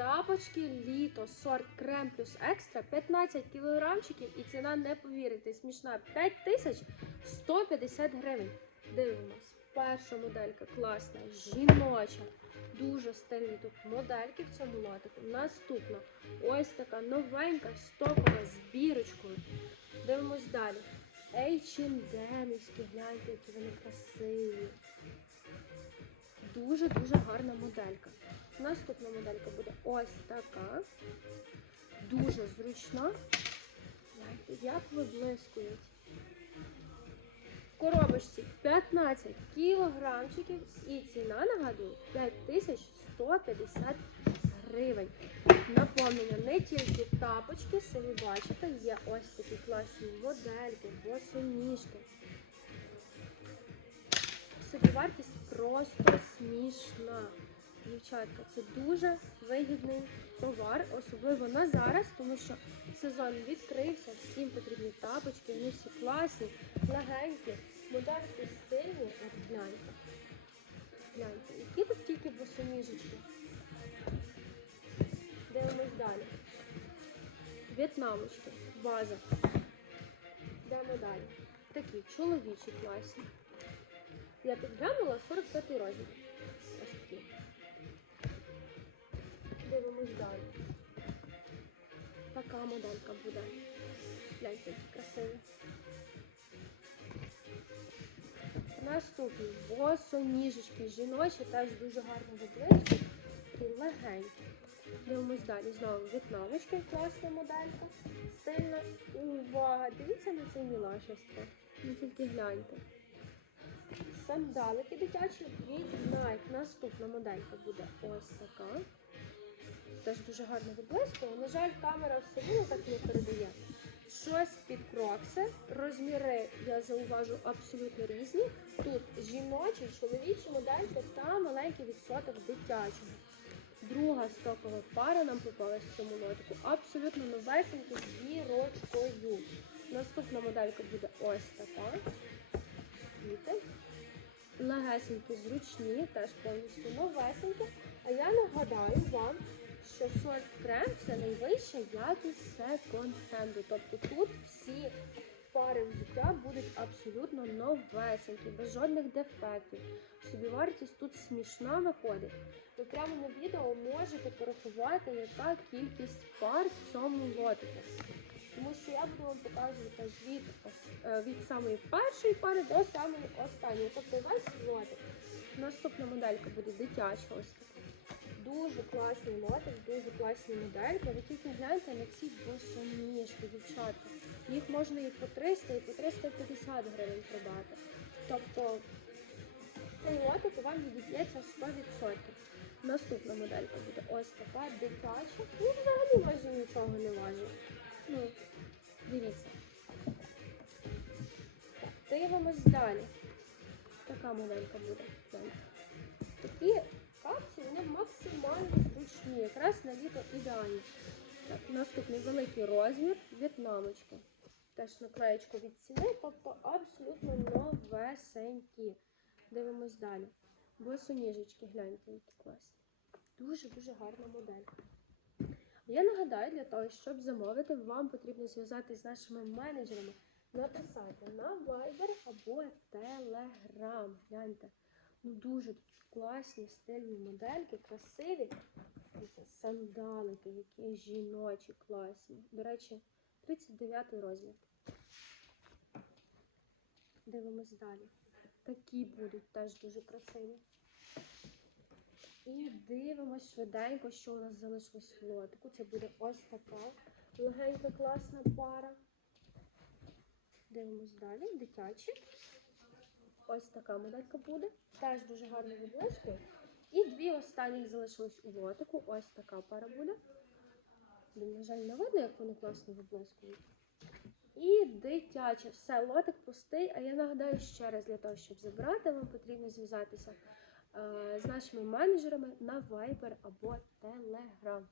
Тапочки літо, сорт крем плюс екстра, 15 кілограмчиків і ціна, не повірите, смішна 5150 гривень. Дивимось. Перша моделька класна, жіноча. Дуже стильні тут модельки в цьому лотику. Наступна ось така новенька, стокова з бірочкою. Дивимось далі. H&M, гляньте, які вони красиві. Дуже-дуже гарна моделька. Наступна моделька буде ось така. Дуже зручна. Як виблискують. В коробочці 15 кілограмчиків і ціна, нагадую, 5150 гривень. Наповнення не тільки тапочки, самі бачите, є ось такі класні модельки, босоніжки. Собівартість просто смішна. Дівчатка, це дуже вигідний товар, особливо на зараз, тому що сезон відкрився, всім потрібні тапочки, вони всі класні, легенькі, модельки стильні, гляньте. Гляньте, які тут тільки босоніжечки. Дивимось далі. В'єтнамочки, база. Йдемо далі. Такі чоловічі класні. Я підглянула 45 розмір. Ось такі. Дивимось далі. Така моделька буде. Гляньте, красиві. Наступні босоніжечки жіночі, теж дуже гарно виблискують і легенькі. Дивимось далі. Знову вікновочки, класна моделька. Стильна. Увага! Дивіться на цей мілашество. Ну тільки гляньте. Сандалики дитячі від Nike. Наступна моделька буде ось така. Теж дуже гарно виблискує. На жаль, камера все рівно так не передає. Щось під крокси. Розміри, я зауважу, абсолютно різні. Тут жіночі, чоловічі модельки та маленький відсоток дитячого. Друга стокова пара нам попалась в цьому лотику. Абсолютно новесенькі з зірочкою. Наступна моделька буде ось така. Легесенькі, зручні, теж повністю новесенькі. А я нагадаю вам, що сорт крем це найвища якість секонд-хенду. Тобто тут всі пари взуття будуть абсолютно новесенькі, без жодних дефектів. Собівартість тут смішна виходить. Ви прямо на відео можете порахувати, яка кількість пар в цьому лотику. Тому що я буду вам показувати від, е, від самої першої пари до самої останньої. Тобто весь лотик. Наступна моделька буде дитяча ось така. Дуже класний лотик, дуже класні модельки. Ви тільки гляньте на ці босоніжки, дівчатка. Їх можна і по 300, і по 350 гривень продати. Тобто цей лотик вам відіб'ється 100%. Наступна моделька буде ось така дитяча. Ну, взагалі майже нічого не важить. Дивимось далі. Така моделька буде. Такі капці, вони максимально зручні, якраз на літо ідеальні. Так, наступний великий розмір в'єтнамочки. Теж наклеєчку від ціни, тобто абсолютно новесенькі. Дивимось далі. Босоніжечки, гляньте, які класні. Дуже-дуже гарна модель. Я нагадаю, для того, щоб замовити, вам потрібно зв'язатися з нашими менеджерами, написати на Viber або Telegram. Гляньте. Ну дуже класні стильні модельки, красиві. Дивіться, Сандалики, які жіночі, класні. До речі, 39 розмір. Дивимось далі. Такі будуть теж дуже красиві. І дивимось швиденько, що у нас залишилось в лотику. Це буде ось така легенька класна пара. Дивимось далі. Дитячі. Ось така моделька буде. Теж дуже гарно виблискує. І дві останніх залишились у лотику. Ось така пара буде. На жаль, не видно, як вони класно виблискують. І дитяче. Все, лотик пустий. А я нагадаю ще раз, для того, щоб забрати, вам потрібно зв'язатися е, з нашими менеджерами на Viber або Telegram.